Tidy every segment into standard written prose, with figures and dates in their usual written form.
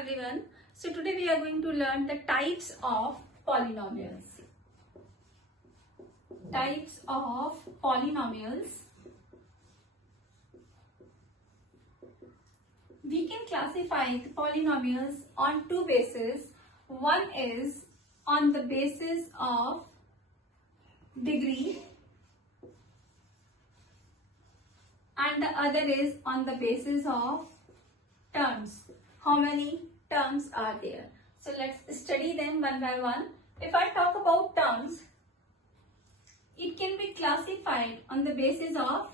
everyone. So today we are going to learn the types of polynomials. Types of polynomials. We can classify the polynomials on two bases. One is on the basis of degree and the other is on the basis of terms. How many terms are there? So let's study them one by one. If I talk about terms, it can be classified on the basis of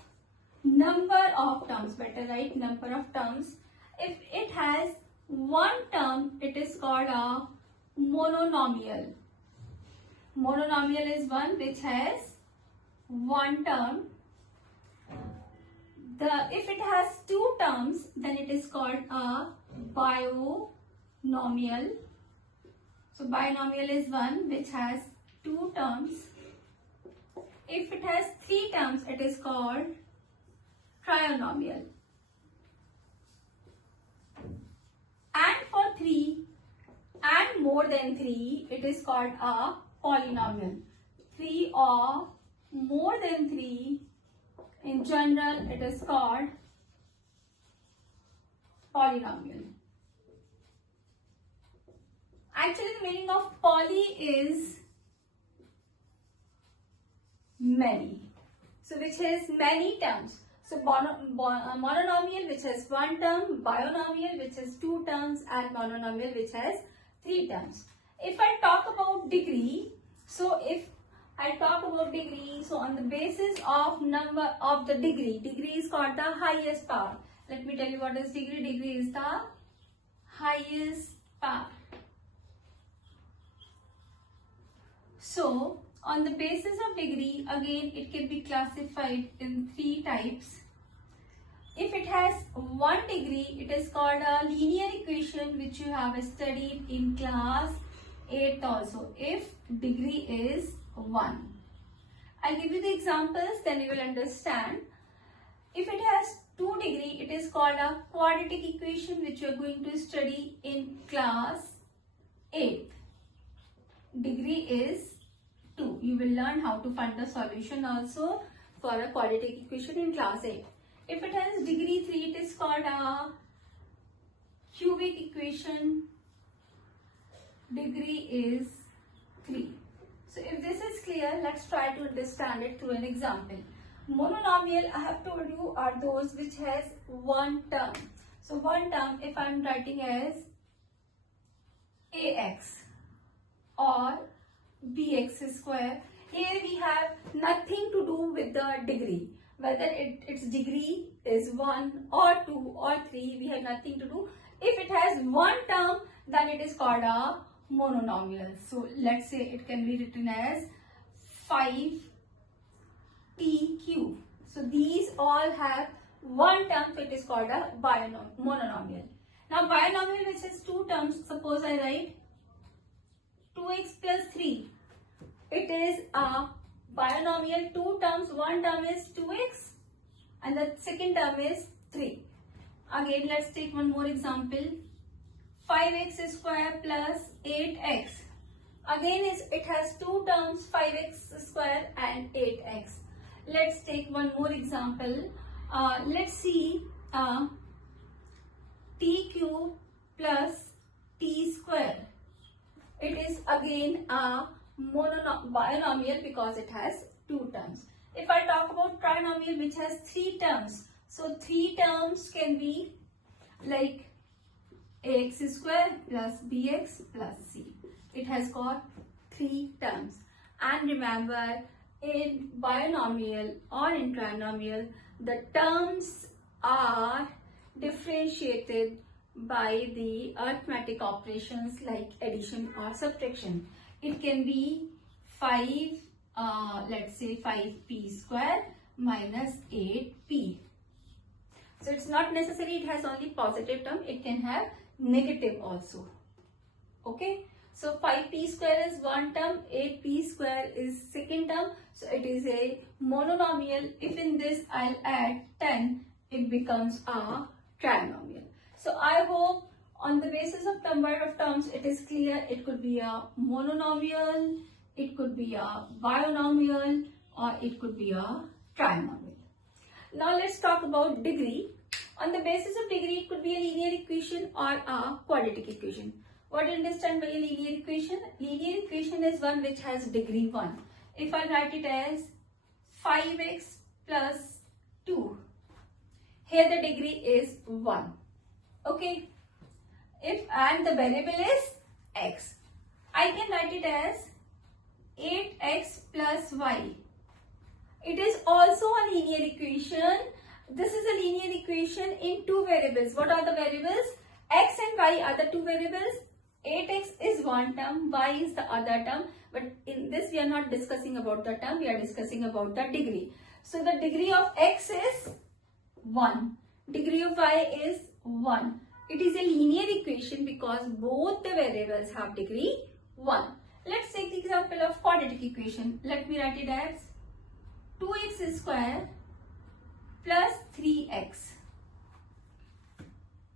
number of terms. Better write number of terms. If it has one term, it is called a mononomial. Mononomial is one which has one term. If it has two terms, then it is called a binomial. So binomial is one which has two terms. If it has three terms, it is called trinomial. And for three and more than three, it is called a polynomial. Three or more than three, in general, it is called polynomial. Actually, the meaning of poly is many. So, which has many terms. So, mononomial which has one term, binomial which has two terms, and mononomial which has three terms. If I talk about degree, so on the basis of number of the degree is called the highest power. Let me tell you what is degree. Degree is the highest power. So, on the basis of degree, again it can be classified in three types. If it has one degree, it is called a linear equation which you have studied in class 8 also, if degree is 1. I'll give you the examples, then you will understand. If it has 2 degree, it is called a quadratic equation which you are going to study in class 8. Degree is 2. You will learn how to find the solution also for a quadratic equation in class 8. If it has degree 3, it is called a cubic equation. Degree is 3. So if this is clear, let's try to understand it through an example. Mononomial, I have told you, are those which has one term. So one term, if I am writing as ax or bx square, here we have nothing to do with the degree. Whether its degree is 1 or 2 or 3, we have nothing to do. If it has one term, then it is called a mononomial. So let's say it can be written as 5t cube. So these all have one term, so it is called a mononomial. Now binomial which has two terms, suppose I write 2x plus 3. It is a binomial, two terms, one term is 2x and the second term is 3. Again, let's take one more example. 5x square plus 8x. Again, it has two terms, 5x square and 8x. Let's take one more example. Let's see t cube plus t square. It is again a binomial because it has two terms. If I talk about trinomial which has three terms, so three terms can be like ax square plus bx plus c. It has got three terms. And remember, in binomial or in trinomial, the terms are differentiated by the arithmetic operations like addition or subtraction. It can be 5, let's say 5p square minus 8p. So it's not necessary it has only positive term, it can have negative also. Okay, so 5p square is one term, 8p square is second term, so it is a mononomial. If in this I'll add 10, it becomes a trinomial. So I hope On the basis of number of terms, it is clear it could be a mononomial, it could be a binomial, or it could be a trinomial. Now let's talk about degree. On the basis of degree, it could be a linear equation or a quadratic equation. What do you understand by a linear equation? Linear equation is one which has degree 1. If I write it as 5x plus 2, here the degree is 1. Okay. And the variable is x. I can write it as 8x plus y. It is also a linear equation. This is a linear equation in two variables. What are the variables? X and y are the two variables. 8x is one term, y is the other term. But in this we are not discussing about the term, we are discussing about the degree. So the degree of x is 1. Degree of y is 1. It is a linear equation because both the variables have degree 1. Let's take the example of quadratic equation. Let me write it as 2x square plus 3x.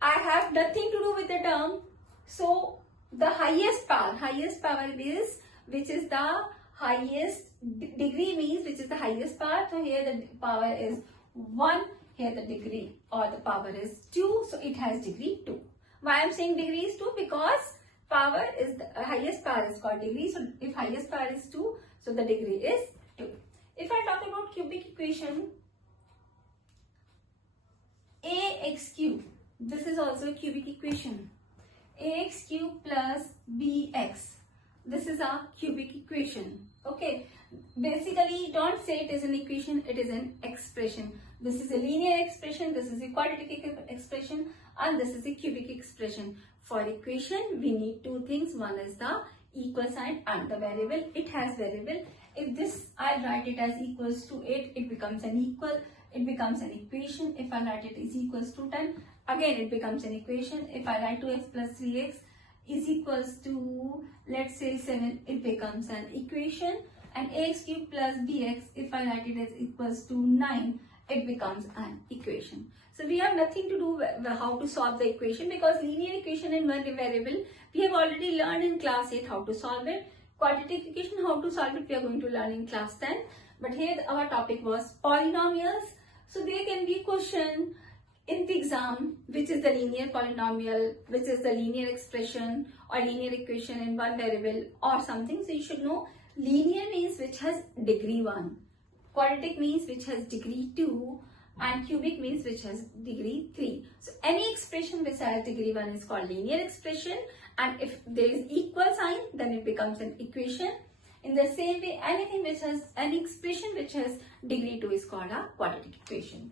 I have nothing to do with the term. So the highest power is, which is the highest, degree means which is the highest power. So here the power is 1. Here the degree or the power is 2, so it has degree 2. Why I am saying degree is 2? Because power is the highest power is called degree. So if highest power is 2, so the degree is 2. If I talk about cubic equation, ax cube, this is also a cubic equation. Ax cube plus bx, this is a cubic equation. Okay, basically don't say it is an equation, it is an expression. This is a linear expression, this is a quadratic expression, and this is a cubic expression. For equation, we need two things. One is the equal sign and the variable. It has variable. If this I write it as equals to 8, it becomes an equal. It becomes an equation. If I write it is equals to 10, again it becomes an equation. If I write 2x plus 3x is equals to, let's say 7, it becomes an equation. And ax cube plus bx, if I write it as equals to 9, it becomes an equation. So we have nothing to do with how to solve the equation, because linear equation in one variable we have already learned in class 8 how to solve it. Quadratic equation, how to solve it, we are going to learn in class 10. But here our topic was polynomials. So there can be a question in the exam, which is the linear polynomial, which is the linear expression or linear equation in one variable or something. So you should know linear means which has degree 1. Quadratic means which has degree 2, and cubic means which has degree 3. So any expression which has degree 1 is called linear expression, and if there is equal sign, then it becomes an equation. In the same way, anything which has any expression which has degree 2 is called a quadratic equation.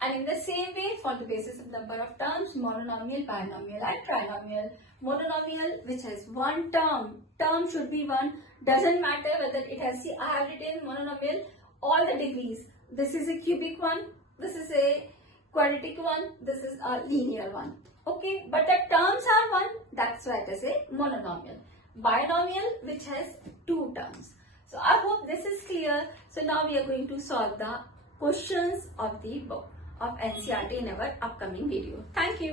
And in the same way, for the basis of number of terms, mononomial, binomial and trinomial. Mononomial which has one term should be 1, doesn't matter whether it has, see I have written mononomial, all the degrees. This is a cubic one, this is a quadratic one, this is a linear one. Okay, but the terms are 1, that's why it is a mononomial. Binomial which has 2 terms. So I hope this is clear. So now we are going to solve the questions of the book of NCERT in our upcoming video. Thank you.